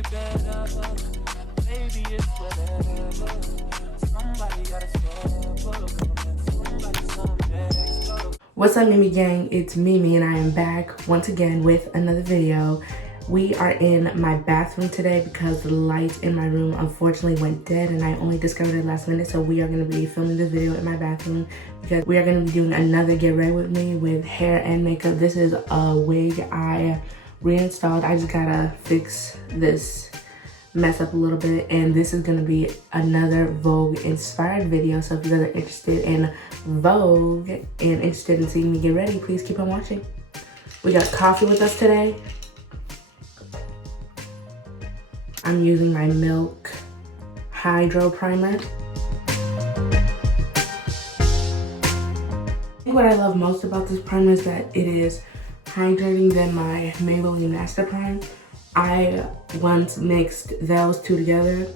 it better. Maybe it's whatever. Somebody gotta step up. Somebody some next up. What's up, Mimi gang? It's Mimi and I am back once again with another video. We are in my bathroom today because the light in my room unfortunately went dead and I only discovered it last minute. So we are going to be filming this video in my bathroom because we are going to be doing another get ready with me with hair and makeup. This is a wig I reinstalled. I just gotta fix this mess up a little bit, and this is gonna be another Vogue inspired video. So if you guys are interested in Vogue and interested in seeing me get ready, please keep on watching. We got coffee with us today. I'm using my Milk Hydro Primer. I think what I love most about this primer is that it is hydrating than my Maybelline Master Prime. I once mixed those two together.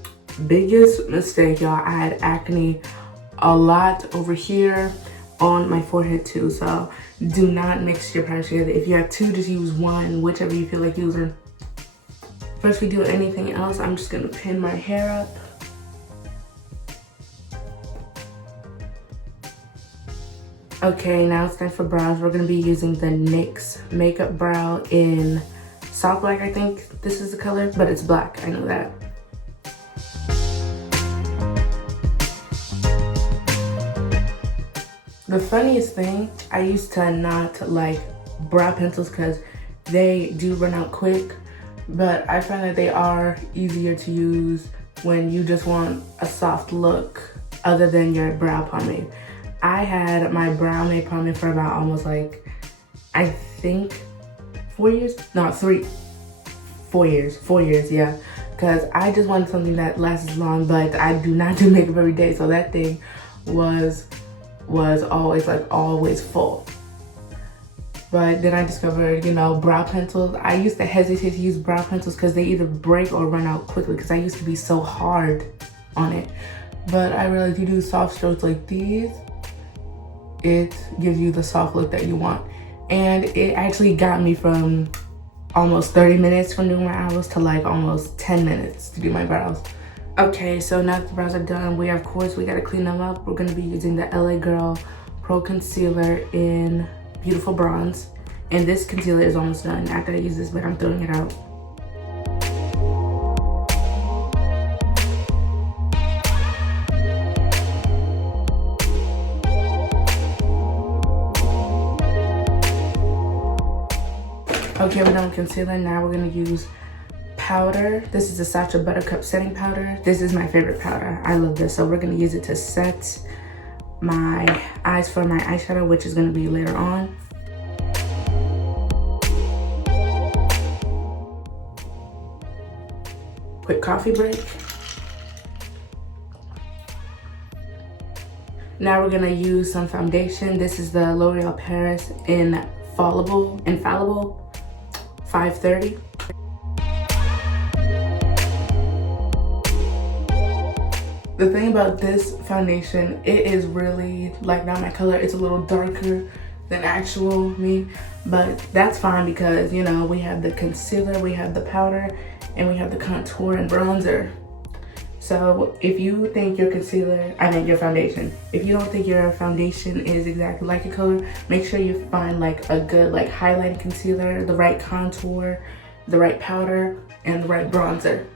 Biggest mistake, y'all. I had acne a lot over here on my forehead too. So do not mix your primers together. If you have two, just use one, whichever you feel like using. First we do anything else, I'm just gonna pin my hair up. Okay, now it's time for brows. We're gonna be using the NYX Makeup Brow in Soft Black, I think this is the color, but it's black, I know that. The funniest thing, I used to not like brow pencils because they do run out quick, but I find that they are easier to use when you just want a soft look other than your brow pomade. I had my brow made pomade for about almost like, I think 4 years? No, 4 years, yeah. Because I just wanted something that lasts long, but I do not do makeup every day, so that thing was always like always full. But then I discovered, you know, brow pencils. I used to hesitate to use brow pencils because they either break or run out quickly because I used to be so hard on it. But I realized you do soft strokes like these, it gives you the soft look that you want. And it actually got me from almost 30 minutes from doing my eyebrows to like almost 10 minutes to do my brows. Okay, so now that the brows are done, we gotta clean them up. We're gonna be using the LA Girl Pro Concealer in Beautiful Bronze. And this concealer is almost done after I use this, but I'm throwing it out. Okay, we're done with concealer. Now we're gonna use powder. This is the Sacha Buttercup setting powder. This is my favorite powder. I love this. So we're gonna use it to set my eyes for my eyeshadow, which is gonna be later on. Quick coffee break. Now we're gonna use some foundation. This is the L'Oreal Paris Infallible 530. The thing about this foundation, it is really like not my color. It's a little darker than actual me, but that's fine because, you know, we have the concealer, we have the powder, and we have the contour and bronzer. So if you think your your foundation, if you don't think your foundation is exactly like your color, make sure you find like a good like highlighting concealer, the right contour, the right powder, and the right bronzer.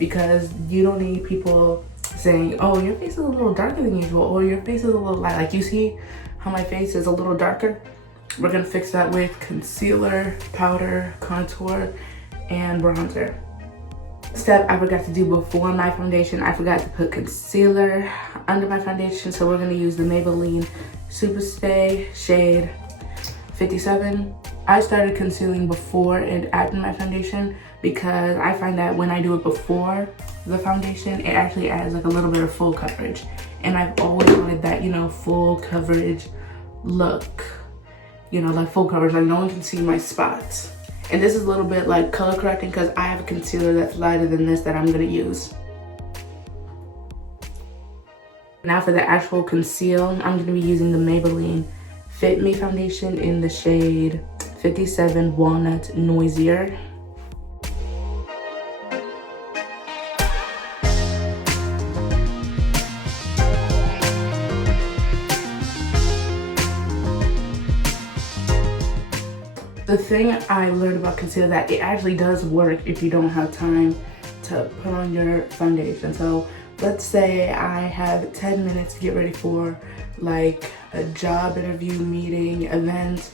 Because you don't need people saying, oh, your face is a little darker than usual, or your face is a little light. Like you see how my face is a little darker? We're gonna fix that with concealer, powder, contour, and bronzer. Step I forgot to do before my foundation, I forgot to put concealer under my foundation, so we're gonna use the Maybelline Superstay shade 57. I started concealing before and after my foundation because I find that when I do it before the foundation, it actually adds like a little bit of full coverage. And I've always wanted that, you know, full coverage look. You know, like full coverage, like no one can see my spots. And this is a little bit like color correcting because I have a concealer that's lighter than this that I'm gonna use. Now for the actual conceal, I'm gonna be using the Maybelline Fit Me foundation in the shade 57 Walnut Noisier. The thing I learned about concealer that it actually does work if you don't have time to put on your foundation. So let's say I have 10 minutes to get ready for like a job interview, meeting, event,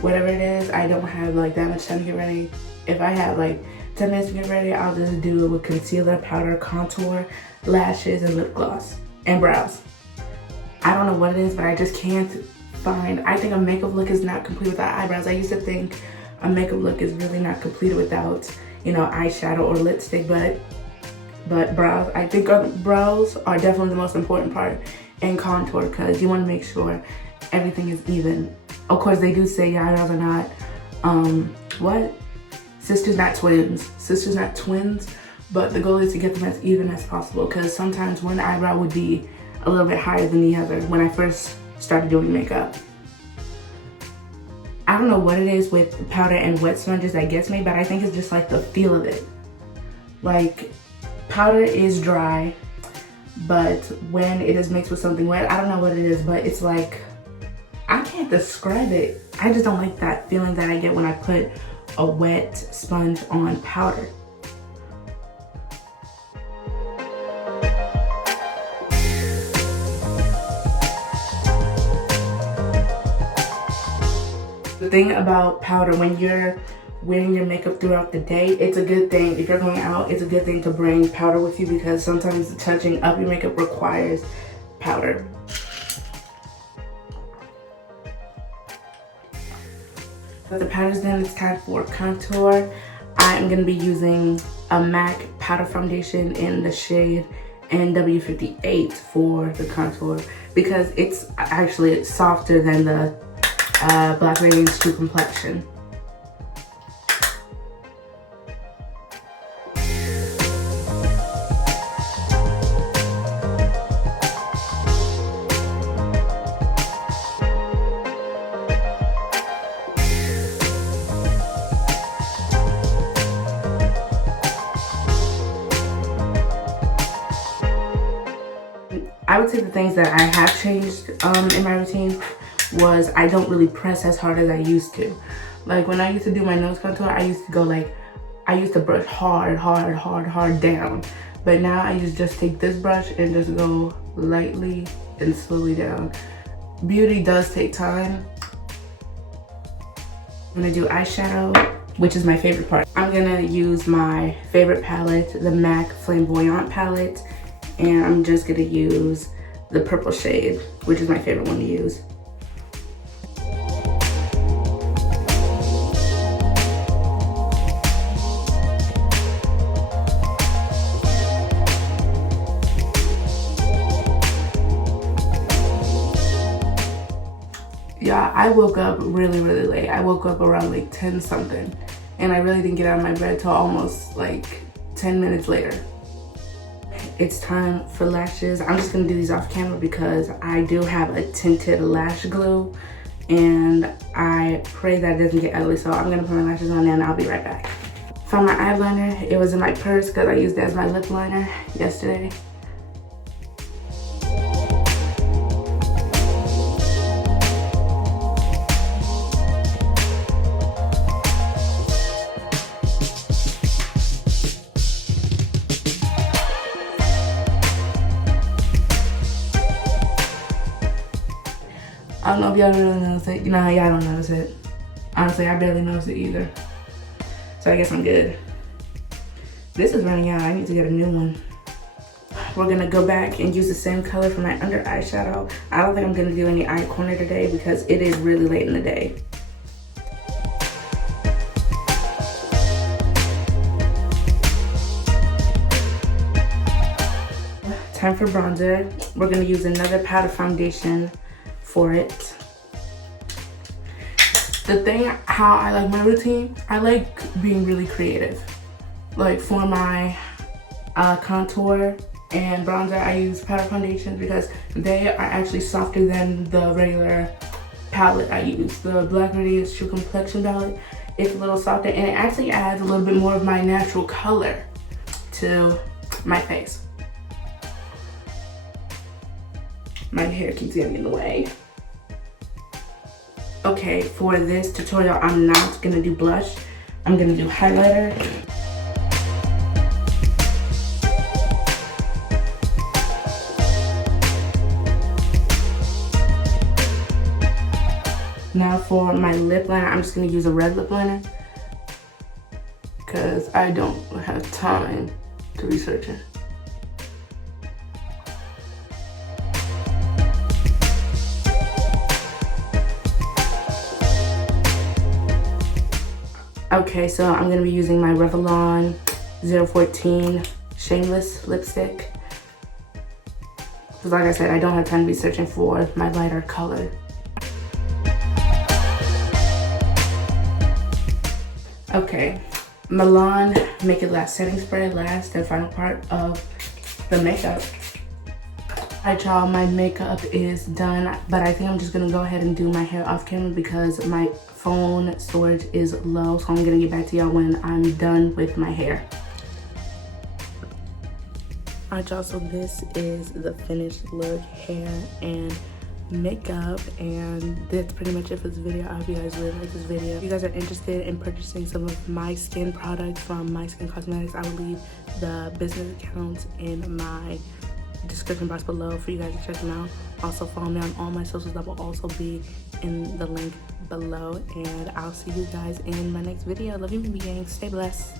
whatever it is. I don't have like that much time to get ready. If I have like 10 minutes to get ready, I'll just do it with concealer, powder, contour, lashes, and lip gloss, and brows. I don't know what it is, but I just can't find, I think a makeup look is not complete without eyebrows. I used to think a makeup look is really not completed without, you know, eyeshadow or lipstick, but brows, I think brows are definitely the most important part, and contour, because you want to make sure everything is even. Of course, they do say your eyebrows are not, sisters not twins, but the goal is to get them as even as possible, because sometimes one eyebrow would be a little bit higher than the other when I first started doing makeup. I don't know what it is with powder and wet sponges that gets me, but I think it's just like the feel of it. Like, powder is dry, but when it is mixed with something wet, I don't know what it is, but it's like, I can't describe it. I just don't like that feeling that I get when I put a wet sponge on powder. The thing about powder, when you're wearing your makeup throughout the day, it's a good thing. If you're going out, it's a good thing to bring powder with you, because sometimes touching up your makeup requires powder. With the powder's done, it's time for contour. I'm gonna be using a MAC powder foundation in the shade NW58 for the contour, because it's actually softer than the Black Radiance True Complexion. I would say the things that I have changed in my routine was I don't really press as hard as I used to. Like when I used to do my nose contour, I used to go like, I used to brush hard down. But now I just take this brush and just go lightly and slowly down. Beauty does take time. I'm gonna do eyeshadow, which is my favorite part. I'm gonna use my favorite palette, the MAC Flamboyant palette, and I'm just gonna use the purple shade, which is my favorite one to use. Yeah, I woke up really late. I woke up around like 10 something, and I really didn't get out of my bed till almost like 10 minutes later. It's time for lashes. I'm just gonna do these off camera because I do have a tinted lash glue, and I pray that it doesn't get ugly. So I'm gonna put my lashes on and I'll be right back. Found my eyeliner. It was in my purse because I used it as my lip liner yesterday. I don't know if y'all really notice it. You know how y'all don't notice it. Honestly, I barely notice it either. So I guess I'm good. This is running out. I need to get a new one. We're gonna go back and use the same color for my under eyeshadow. I don't think I'm gonna do any eye corner today because it is really late in the day. Time for bronzer. We're gonna use another powder foundation for it. The thing, how I like my routine, I like being really creative. Like for my contour and bronzer, I use powder foundations because they are actually softer than the regular palette I use. The Black Radiance True Complexion palette, it's a little softer and it actually adds a little bit more of my natural color to my face. My hair keeps getting in the way. Okay, for this tutorial, I'm not gonna do blush. I'm gonna do highlighter. Now for my lip liner, I'm just gonna use a red lip liner because I don't have time to research it. Okay, so I'm gonna be using my Revlon 014 Shameless lipstick. Because like I said, I don't have time to be searching for my lighter color. Okay, Milan Make It Last setting spray, last and final part of the makeup. Alright y'all, my makeup is done, but I think I'm just gonna go ahead and do my hair off camera because my phone storage is low, so I'm gonna get back to y'all when I'm done with my hair. Alright y'all, so this is the finished look, hair and makeup, and that's pretty much it for this video. I hope you guys really like this video. If you guys are interested in purchasing some of my skin products from My Skin Cosmetics, I will leave the business accounts in my description box below for you guys to check them out. Also follow me on all my socials, that will also be in the link below, and I'll see you guys in my next video. Love you, baby gang. Stay blessed.